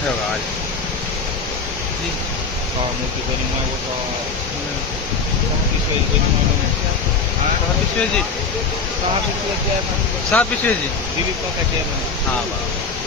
Caralho. Sim. Ó, meu que vem mais outro. कहाँ विश्व जी कहाँ विश्व जी कहाँ विश्व जी दीदी का क्या हाँ बाबा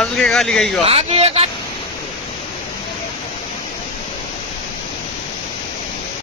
आज के खाली काही आज